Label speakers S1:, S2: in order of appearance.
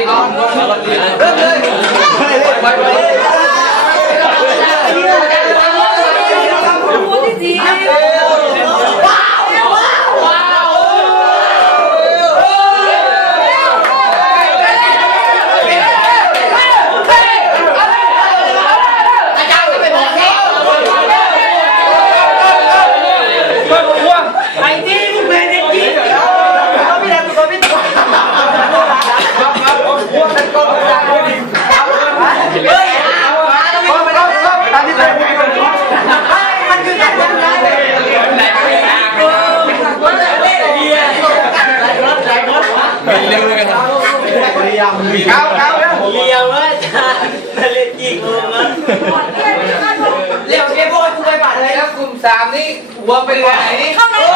S1: ดีก่อนเริ่มเลยไปไป
S2: พูดจริง
S3: ไอ้ที่มึงเป็นไอ้ที่
S1: เขาไม่ได้ตัวไม่ตัวเฮ้ยไม่ต้องตามที่เป็นมันคือการทำงานเลย เร็วเลยกันเก้าเก้าเร็ว
S3: เลี้ยวว่าจะเล่นยิงมึงนะ
S1: เร็วเกมบอลกูไปบัดเลยแล้วกลุ่มสามนี่หัวเป็นไหนนี่
S2: เข้ามา
S1: เ